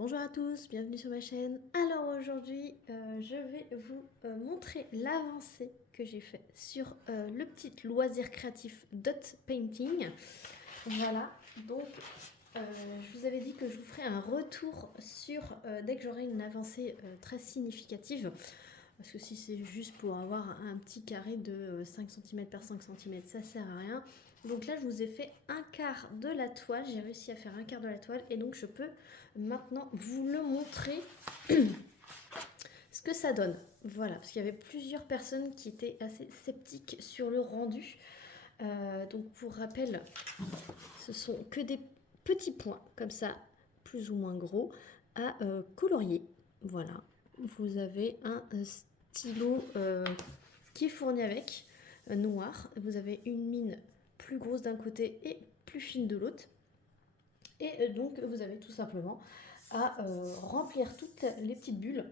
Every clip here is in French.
Bonjour à tous, bienvenue sur ma chaîne. Alors aujourd'hui, je vais vous montrer l'avancée que j'ai fait sur le petit loisir créatif dot painting. Voilà, donc je vous avais dit que je vous ferai un retour sur dès que j'aurai une avancée très significative. Parce que si c'est juste pour avoir un petit carré de 5 cm par 5 cm, ça sert à rien. Donc là, je vous ai fait un quart de la toile. J'ai réussi à faire un quart de la toile. Et donc, je peux maintenant vous le montrer ce que ça donne. Voilà, parce qu'il y avait plusieurs personnes qui étaient assez sceptiques sur le rendu. Donc, pour rappel, ce sont que des petits points, comme ça, plus ou moins gros, à colorier. Voilà. Vous avez un stylo qui est fourni avec, noir. Vous avez une mine plus grosse d'un côté et plus fine de l'autre. Et donc, vous avez tout simplement à remplir toutes les petites bulles.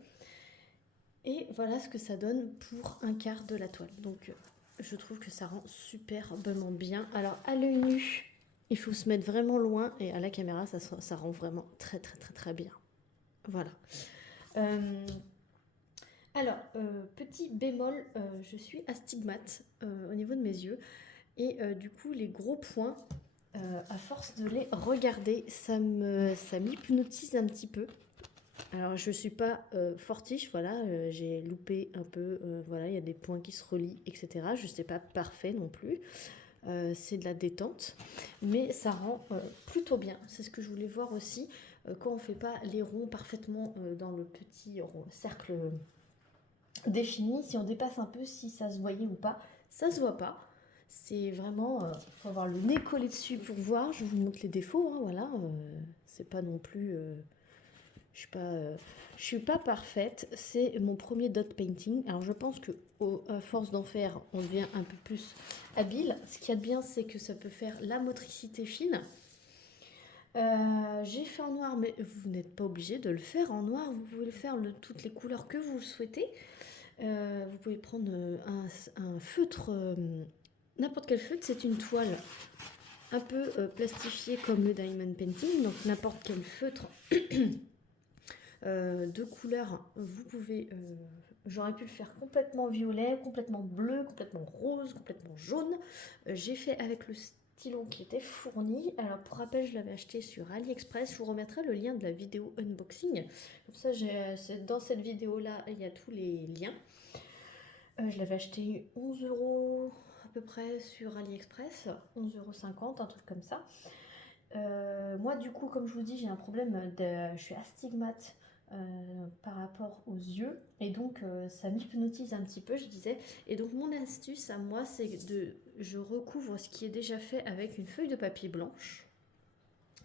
Et voilà ce que ça donne pour un quart de la toile. Donc, je trouve que ça rend superbement bien. Alors, à l'œil nu, il faut se mettre vraiment loin. Et à la caméra, ça rend vraiment très, très, très, très bien. Voilà. Alors, petit bémol, je suis astigmate au niveau de mes yeux. Et du coup, les gros points, à force de les regarder, ça m'hypnotise un petit peu. Alors, je ne suis pas fortiche, voilà, j'ai loupé un peu, voilà, il y a des points qui se relient, etc. Je ne sais pas parfait non plus. C'est de la détente, mais ça rend plutôt bien. C'est ce que je voulais voir aussi, quand on ne fait pas les ronds parfaitement dans le petit cercle défini, si on dépasse un peu, si ça se voyait ou pas, ça se voit pas. C'est vraiment, faut avoir le nez collé dessus pour voir. Je vous montre les défauts, hein, voilà. C'est pas non plus, je suis pas parfaite. C'est mon premier dot painting. Alors je pense que à force d'en faire, on devient un peu plus habile. Ce qu'il y a de bien, c'est que ça peut faire la motricité fine. J'ai fait en noir, mais vous n'êtes pas obligé de le faire en noir. Vous pouvez le faire toutes les couleurs que vous souhaitez. Vous pouvez prendre un feutre, n'importe quel feutre, c'est une toile un peu plastifiée comme le diamond painting, donc n'importe quel feutre de couleur, vous pouvez, j'aurais pu le faire complètement violet, complètement bleu, complètement rose, complètement jaune. J'ai fait avec le stylo qui était fourni. Alors pour rappel, je l'avais acheté sur AliExpress. Je vous remettrai le lien de la vidéo unboxing. Comme ça, dans cette vidéo-là, il y a tous les liens. Je l'avais acheté 11 € à peu près sur AliExpress, 11,50 €, un truc comme ça. Moi, du coup, comme je vous dis, j'ai un problème je suis astigmate par rapport aux yeux, et donc ça m'hypnotise un petit peu, je disais. Et donc, mon astuce à moi, c'est je recouvre ce qui est déjà fait avec une feuille de papier blanche.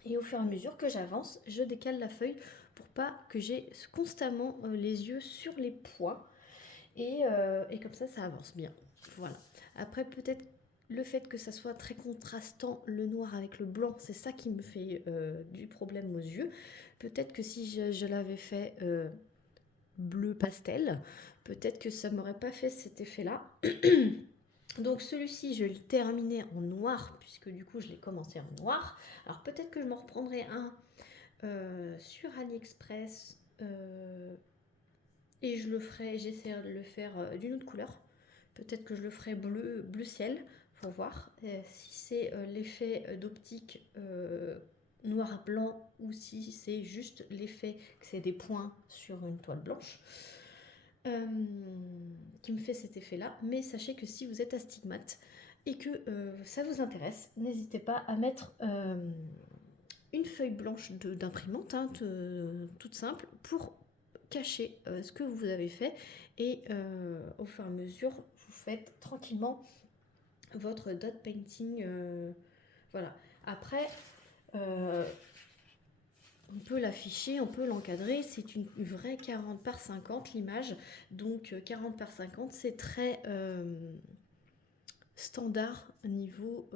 Et au fur et à mesure que j'avance, je décale la feuille pour pas que j'ai constamment les yeux sur les points. Et comme ça avance bien. Voilà. Après, peut-être le fait que ça soit très contrastant, le noir avec le blanc, c'est ça qui me fait du problème aux yeux. Peut-être que si je l'avais fait bleu pastel, peut-être que ça m'aurait pas fait cet effet-là. Donc celui-ci, je l'ai terminé en noir, puisque du coup, je l'ai commencé en noir. Alors peut-être que je m'en reprendrai un sur AliExpress. Et j'essaierai de le faire d'une autre couleur. Peut-être que je le ferai bleu ciel, faut voir. Si c'est l'effet d'optique noir-blanc ou si c'est juste l'effet que c'est des points sur une toile blanche qui me fait cet effet-là. Mais sachez que si vous êtes astigmate et que ça vous intéresse, n'hésitez pas à mettre une feuille blanche d'imprimante, hein, toute simple, pour cacher ce que vous avez fait, et au fur et à mesure vous faites tranquillement votre dot painting, voilà. Après on peut l'afficher, on peut l'encadrer, c'est une vraie 40 par 50 l'image, donc 40 par 50 c'est très standard niveau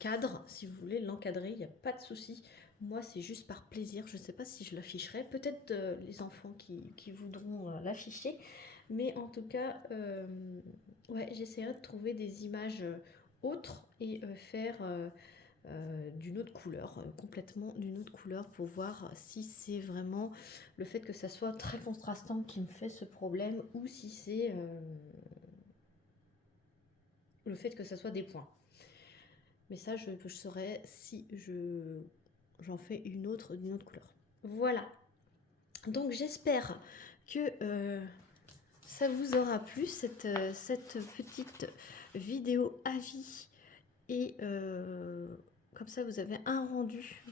cadre. Si vous voulez l'encadrer, il n'y a pas de souci. Moi, c'est juste par plaisir. Je ne sais pas si je l'afficherai. Peut-être les enfants qui voudront l'afficher. Mais en tout cas, ouais, j'essaierai de trouver des images autres et faire d'une autre couleur, complètement d'une autre couleur, pour voir si c'est vraiment le fait que ça soit très contrastant qui me fait ce problème, ou si c'est le fait que ça soit des points. Mais ça, je saurai si j'en fais une autre d'une autre couleur. Voilà. Donc j'espère que ça vous aura plu, cette petite vidéo avis. Et comme ça, vous avez un rendu,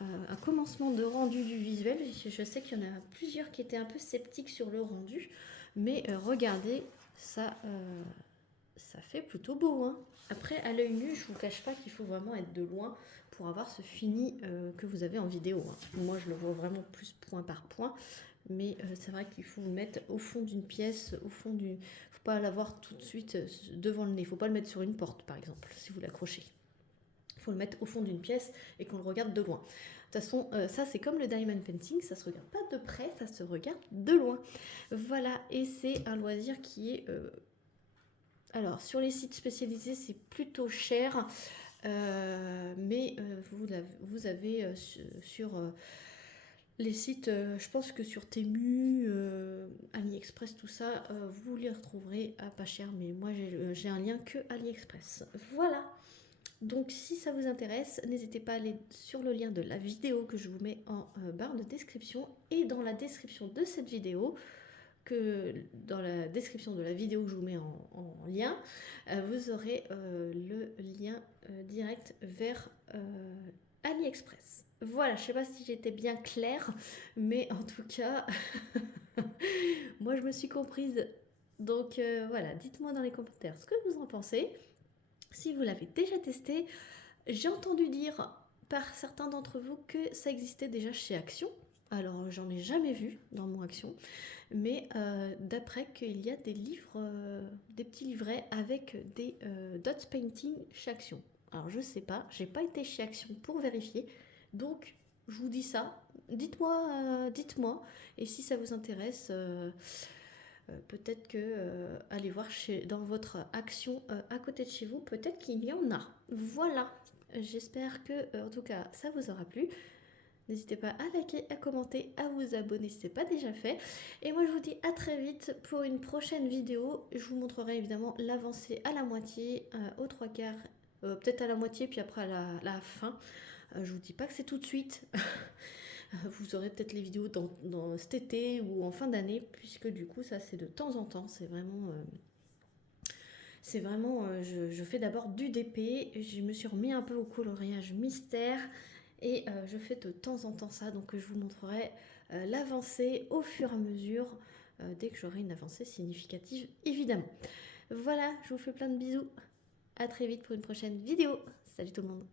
un commencement de rendu du visuel. Je sais qu'il y en a plusieurs qui étaient un peu sceptiques sur le rendu, mais regardez, ça fait plutôt beau, hein. Après, à l'œil nu, je vous cache pas qu'il faut vraiment être de loin pour avoir ce fini que vous avez en vidéo, hein. Moi, je le vois vraiment plus point par point, mais c'est vrai qu'il faut vous mettre au fond d'une pièce, au fond du... Faut pas l'avoir tout de suite devant le nez. Faut pas le mettre sur une porte, par exemple, si vous l'accrochez. Faut le mettre au fond d'une pièce et qu'on le regarde de loin. De toute façon, ça c'est comme le diamond painting, ça se regarde pas de près, ça se regarde de loin. Voilà, et c'est un loisir qui est... Alors, sur les sites spécialisés, c'est plutôt cher, mais vous avez sur les sites, je pense que sur Temu, AliExpress, tout ça, vous les retrouverez à pas cher, mais moi j'ai un lien que AliExpress. Voilà. Donc si ça vous intéresse, n'hésitez pas à aller sur le lien de la vidéo que je vous mets en barre de description, et dans la description de cette vidéo, dans la description de la vidéo que je vous mets en lien, vous aurez le lien direct vers AliExpress. Voilà, je sais pas si j'étais bien claire, mais en tout cas, moi je me suis comprise. Donc voilà, dites-moi dans les commentaires ce que vous en pensez. Si vous l'avez déjà testé, j'ai entendu dire par certains d'entre vous que ça existait déjà chez Action. Alors j'en ai jamais vu dans mon Action, mais d'après qu'il y a des livres, des petits livrets avec des dot painting chez Action. Alors je sais pas, j'ai pas été chez Action pour vérifier, donc je vous dis ça. Dites-moi, et si ça vous intéresse, peut-être que allez voir dans votre Action à côté de chez vous, peut-être qu'il y en a. Voilà, j'espère que en tout cas ça vous aura plu. N'hésitez pas à liker, à commenter, à vous abonner si ce n'est pas déjà fait. Et moi je vous dis à très vite pour une prochaine vidéo. Je vous montrerai évidemment l'avancée à la moitié, aux trois quarts, peut-être à la moitié puis après à la fin. Je vous dis pas que c'est tout de suite. Vous aurez peut-être les vidéos dans cet été ou en fin d'année, puisque du coup ça c'est de temps en temps. C'est vraiment, je fais d'abord du DP, je me suis remis un peu au coloriage mystère. Et je fais de temps en temps ça, donc je vous montrerai l'avancée au fur et à mesure, dès que j'aurai une avancée significative, évidemment. Voilà, je vous fais plein de bisous. À très vite pour une prochaine vidéo. Salut tout le monde.